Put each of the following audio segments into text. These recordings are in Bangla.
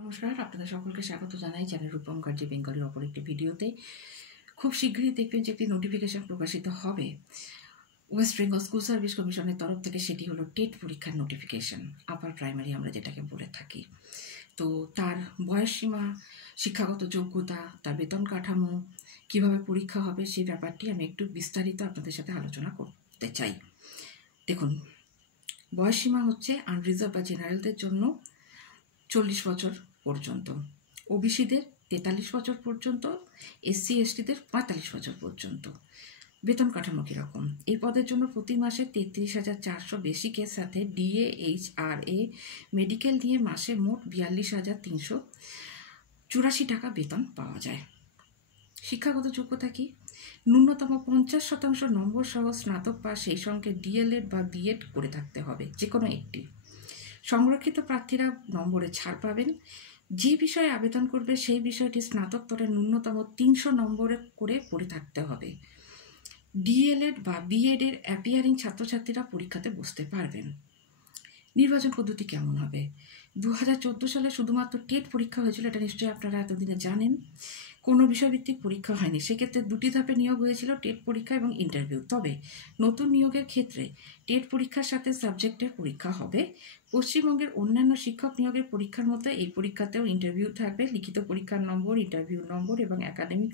নমস্কার, আপনাদের সকলকে স্বাগত জানাই চ্যানেল রূপম মুখার্জি বেঙ্গলির অপর একটি ভিডিওতে। খুব শীঘ্রই দেখবেন যে একটি নোটিফিকেশন প্রকাশিত হবে ওয়েস্ট বেঙ্গল স্কুল সার্ভিস কমিশনের তরফ থেকে। সেটি হলো টেট পরীক্ষার নোটিফিকেশন, আপার প্রাইমারি আমরা যেটাকে বলে থাকি। তো তার বয়সসীমা, শিক্ষাগত যোগ্যতা, তার বেতন কাঠামো, কীভাবে পরীক্ষা হবে সেই ব্যাপারটি আমি একটু বিস্তারিত আপনাদের সাথে আলোচনা করতে চাই। দেখুন, বয়সসীমা হচ্ছে আনরিজার্ভ বা জেনারেলদের জন্য 40 বছর পর্যন্ত, ওবিসিদের 43 বছর পর্যন্ত, এসসি এসটিদের 45 বছর পর্যন্ত। বেতন কাঠামো কীরকম? এই পদের জন্য প্রতি মাসে 33,400 বেসিকের সাথে ডিএ, এইচআরএ, মেডিকেল নিয়ে মাসে মোট 42,384 টাকা বেতন পাওয়া যায়। শিক্ষাগত যোগ্যতা কি? ন্যূনতম 50% নম্বর সহ স্নাতক পাস, সেই সঙ্গে ডিএলএড বা বিএড করে থাকতে হবে, যে কোনো একটি। সংরক্ষিত প্রার্থীরা নম্বরে ছাড় পাবেন। যে বিষয়ে আবেদন করবে সেই বিষয়টি স্নাতকোত্তরে ন্যূনতম 300 নম্বরে করে পড়ে থাকতে হবে। ডিএলএড বা বিএড এর অ্যাপিয়ারিং ছাত্রছাত্রীরা পরীক্ষাতে বসতে পারবেন। নির্বাচন পদ্ধতি কেমন হবে? 2014 সালে শুধুমাত্র টেট পরীক্ষা হয়েছিল, এটা নিশ্চয়ই আপনারা এতদিনে জানেন। কোনো বিষয়ভিত্তিক পরীক্ষা হয়নি। সেক্ষেত্রে 2টি ধাপে নিয়োগ হয়েছিল, টেট পরীক্ষা এবং ইন্টারভিউ। তবে নতুন নিয়োগের ক্ষেত্রে টেট পরীক্ষার সাথে সাবজেক্টের পরীক্ষা হবে। পশ্চিমবঙ্গের অন্যান্য শিক্ষক নিয়োগের পরীক্ষার মতো এই পরীক্ষাতেও ইন্টারভিউ থাকবে। লিখিত পরীক্ষার নম্বর, ইন্টারভিউ নম্বর এবং একাডেমিক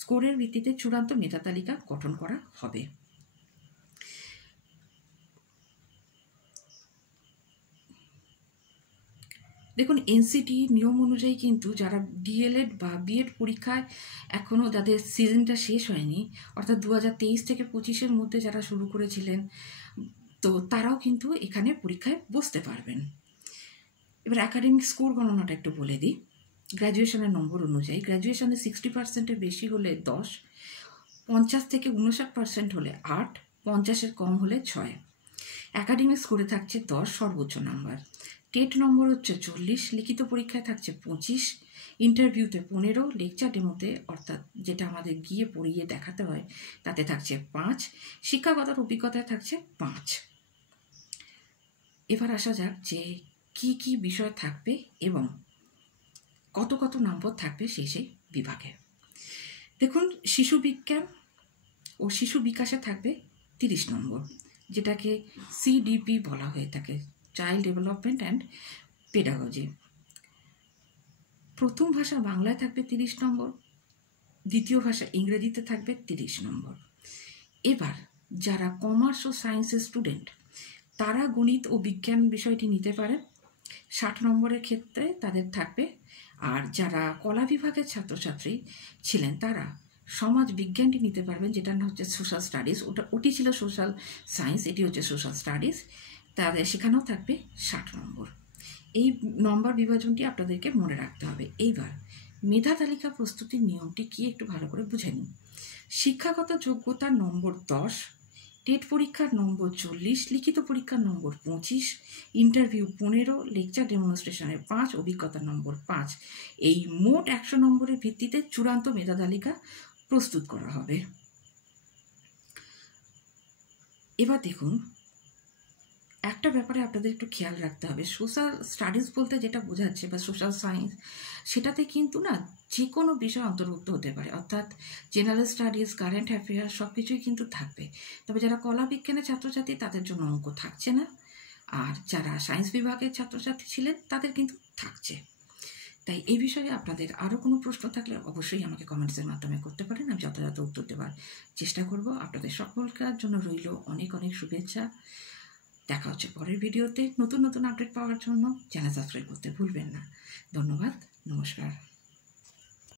স্কোরের ভিত্তিতে চূড়ান্ত মেধা তালিকা গঠন করা হবে। দেখুন, এনসিটি নিয়ম অনুযায়ী কিন্তু যারা ডিএলএড বা বিএড পরীক্ষায় এখনও যাদের সিজনটা শেষ হয়নি, অর্থাৎ 2023 থেকে 25-এর মধ্যে যারা শুরু করেছিলেন, তো তারাও কিন্তু এখানে পরীক্ষায় বসতে পারবেন। এবার একাডেমিক স্কোর গণনাটা একটু বলে দিই। গ্র্যাজুয়েশনের নম্বর অনুযায়ী গ্র্যাজুয়েশনে 60%-এর বেশি হলে 10, 50 থেকে 59% হলে 8, 50-এর কম হলে 6। একাডেমিক স্কোরে থাকছে 10 সর্বোচ্চ নাম্বার। টেট নম্বর হচ্ছে 40, লিখিত পরীক্ষায় থাকছে 25, ইন্টারভিউতে 15, লেকচার ডেমোতে অর্থাৎ যেটা আমাদের গিয়ে পড়িয়ে দেখাতে হয় তাতে থাকছে 5, শিক্ষাগত অভিজ্ঞতায় থাকছে 5। এবার আসা যাক যে কি কি বিষয় থাকবে এবং কত কত নম্বর থাকবে সেই বিভাগে। দেখুন, শিশু বিজ্ঞান ও শিশু বিকাশে থাকবে 30 নম্বর, যেটাকে সিডিপি বলা হয়ে থাকে, চাইল্ড ডেভেলপমেন্ট অ্যান্ড পেডাগজি। প্রথম ভাষা বাংলায় থাকবে 30 নম্বর, দ্বিতীয় ভাষা ইংরেজিতে থাকবে 30 নম্বর। এবার যারা কমার্স ও সায়েন্সের স্টুডেন্ট তারা গণিত ও বিজ্ঞান বিষয়টি নিতে পারে, 60 নম্বরের ক্ষেত্রে তাদের থাকবে। আর যারা কলা বিভাগের ছাত্রছাত্রী ছিলেন তারা সমাজ বিজ্ঞানটি নিতে পারবেন, যেটা হচ্ছে সোশ্যাল স্টাডিজ। ওটি ছিল সোশ্যাল সায়েন্স, এটি হচ্ছে সোশ্যাল স্টাডিজ। তাদের সেখানেও থাকবে 60 নম্বর। এই নম্বর বিভাজনটি আপনাদেরকে মনে রাখতে হবে। এইবার মেধা তালিকা প্রস্তুতির নিয়মটি কি একটু ভালো করে বুঝে নিন। শিক্ষাগত যোগ্যতার নম্বর 10, টেট পরীক্ষার নম্বর 40, লিখিত পরীক্ষার নম্বর 25, ইন্টারভিউ 15, লেকচার ডেমনস্ট্রেশনের 5, অভিজ্ঞতার নম্বর 5। এই মোট 100 নম্বরের ভিত্তিতে চূড়ান্ত মেধা তালিকা প্রস্তুত করা হবে। এবার দেখুন, একটা ব্যাপারে আপনাদের একটু খেয়াল রাখতে হবে। সোশ্যাল স্টাডিজ বলতে যেটা বোঝাচ্ছে বা সোশ্যাল সায়েন্স, সেটাতে কিন্তু না যে কোনো বিষয় অন্তর্ভুক্ত হতে পারে, অর্থাৎ জেনারেল স্টাডিজ, কারেন্ট অ্যাফেয়ার্স সব কিছুই কিন্তু থাকবে। তবে যারা কলা বিজ্ঞানের ছাত্রছাত্রী তাদের জন্য অঙ্ক থাকছে না, আর যারা সায়েন্স বিভাগের ছাত্রছাত্রী ছিলেন তাদের কিন্তু থাকছে। তাই এই বিষয়ে আপনাদের আরও কোনো প্রশ্ন থাকলে অবশ্যই আমাকে কমেন্টসের মাধ্যমে করতে পারেন, আমি যথাযথ উত্তর দেওয়ার চেষ্টা করব। আপনাদের সকলকার জন্য রইল অনেক অনেক শুভেচ্ছা। দেখা হচ্ছে পরের ভিডিওতে। নতুন নতুন আপডেট পাওয়ার জন্য চ্যানেল সাবস্ক্রাইব করতে ভুলবেন না। ধন্যবাদ, নমস্কার।